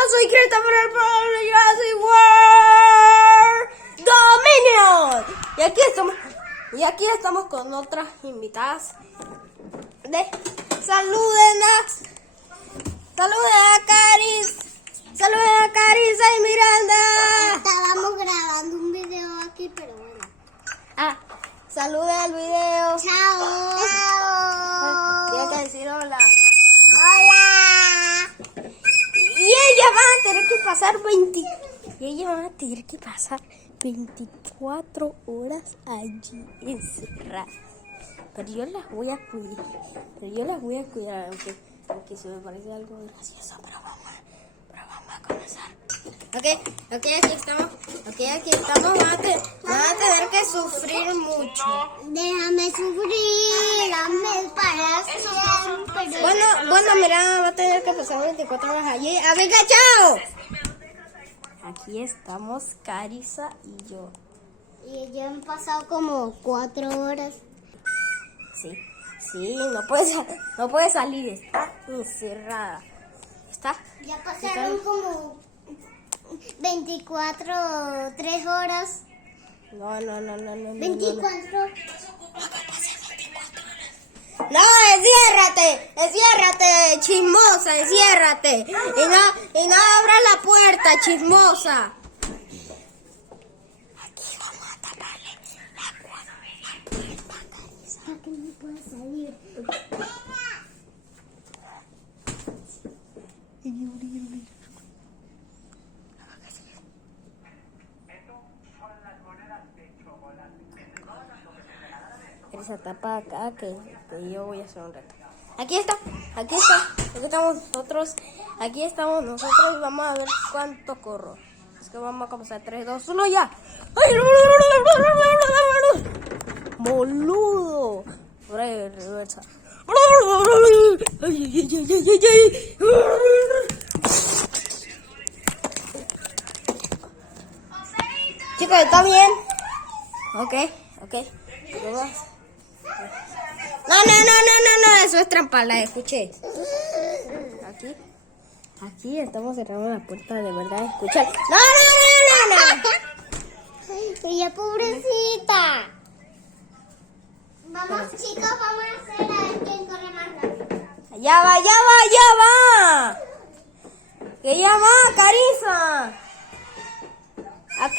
yo soy Christopher el Jurassic World Dominion. Y aquí estamos con otras invitadas. Saluden a Caris. Saluden a Carissa y Miranda. Estábamos grabando un video aquí, pero bueno. Saluda al video. Chao. Tiene que decir hola. Hola. Y ellas van a tener que pasar 24 horas allí encerradas. Pero yo las voy a cuidar. Aunque se me parece algo gracioso, pero vamos a comenzar. Ok, aquí estamos. Van a tener que sufrir mucho. Déjame sufrir, dame para siempre. Bueno, mira, va a tener que pasar 24 horas allí. ¡Amiga, chao! Aquí estamos, Carissa y yo. Y ya han pasado como 4 horas. Sí, no puede salir, está encerrada. Ya pasaron como 24, 3 horas. No. 24. No, enciérrate, chismosa, enciérrate. Y no abras la puerta, chismosa. Aquí vamos a taparle la puerta, Carissa. Para que no pueda salir. Esa tapa acá que yo voy a hacer un reto. Aquí estamos nosotros. Aquí estamos nosotros y vamos a ver cuánto corro. Es que vamos a comenzar 3, 2, 1 ya. ¡Ay! ¡Boludo! Reversa. Chicos, ¿está bien? Ok. No, eso es trampa, la escuché. Aquí estamos cerrando la puerta, de verdad, escuchar. No. Ella pobrecita. Vamos, chicos, vamos a hacer a ver quién corre más rápido. Ya va. Que ya va, Carissa. ¿A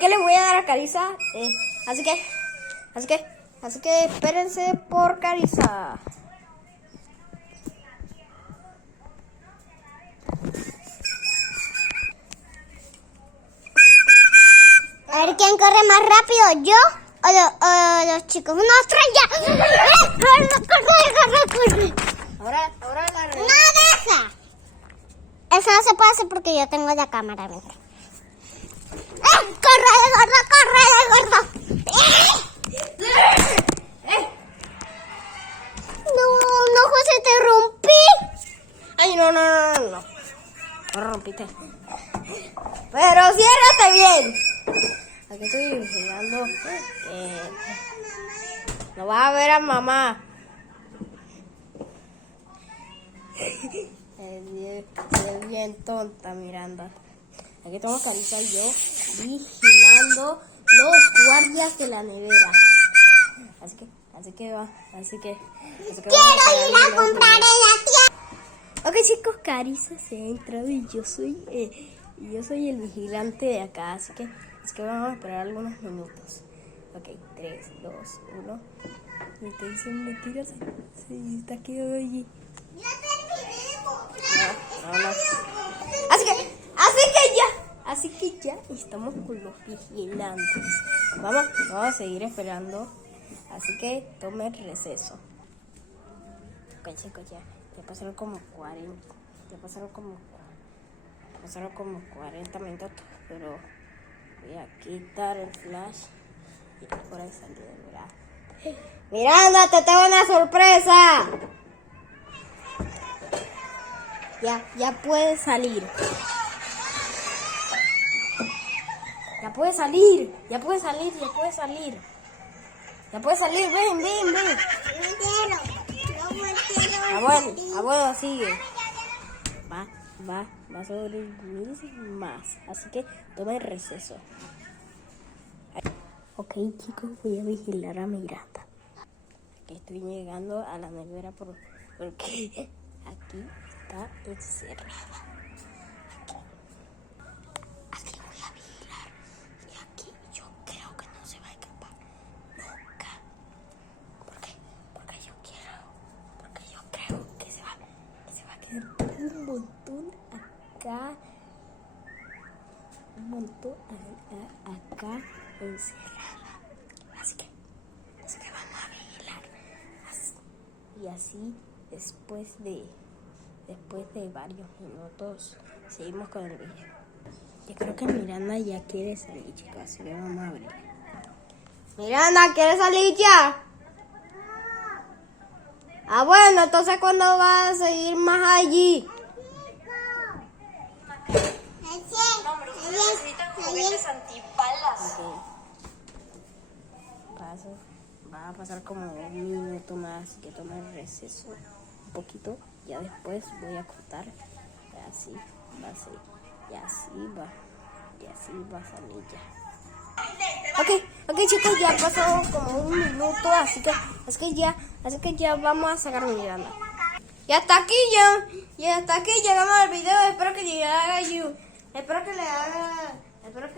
qué le voy a dar a Carissa? Así que espérense por Carissa. A ver quién corre más rápido, yo o los chicos. ¡Una estrella! ¡Corre! Ahora la ¡No deja! Eso no se puede hacer porque yo tengo la cámara. ¡Corre! No, José, te rompí. Ay, no. No rompiste. Pero ciérrate bien. Aquí estoy vigilando. No vas a ver a mamá. Es bien tonta, Miranda. Aquí estamos Carissa y yo vigilando los guardias de la nevera. Así que Quiero ir a comprar en la tienda. Ok, chicos, Carissa se ha entrado y yo soy el vigilante de acá, así que vamos a esperar algunos minutos. Ok, 3, 2, 1. Me te dicen mentiras, se está quedando allí. Ya terminé de comprar. No. Así que ya estamos con los vigilantes. Vamos a seguir esperando. Así que tomen receso. Ok, chicos, ya pasaron como 40. Ya pasaron como 40 minutos. Pero voy a quitar el flash. Y por ahí salió de verdad. Miranda, te tengo una sorpresa. Ya puedes salir. Ya puedes salir, ven. No quiero. Abuelo, sigue. Va. va a sobrevivir más. Así que tomen receso. Ok, chicos, voy a vigilar a Miranda. Que estoy llegando a la nevera porque aquí está encerrada. Aquí voy a vigilar. Y aquí yo creo que no se va a escapar nunca. ¿Por qué? Porque yo creo que se va a quedar un montón acá. Un montón acá encerrada. Así que vamos a vigilar. Y así después de varios minutos seguimos con el video. Yo creo que Miranda ya quiere salir, chicos, así que vamos a abrir. Miranda, ¿quieres salir ya? Ah, bueno, entonces ¿cuándo vas a seguir más allí? Juguetes antibalas. Va a pasar como un minuto más que tome el receso un poquito. Ya después voy a cortar. Así va a ser. Y así va a salir ya. Ok, chicos, ya pasó como un minuto, así que ya vamos a sacar mi Miranda. Y hasta aquí llegamos al video. Espero que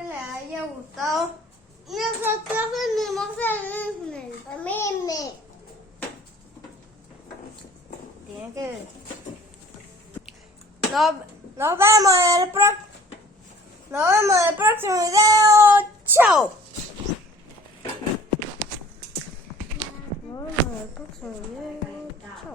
le haya gustado. Nosotros venimos a Disney. Tienen que... Nos vemos en el próximo video. ¡Chao! Nos vemos en el próximo video. ¡Chao!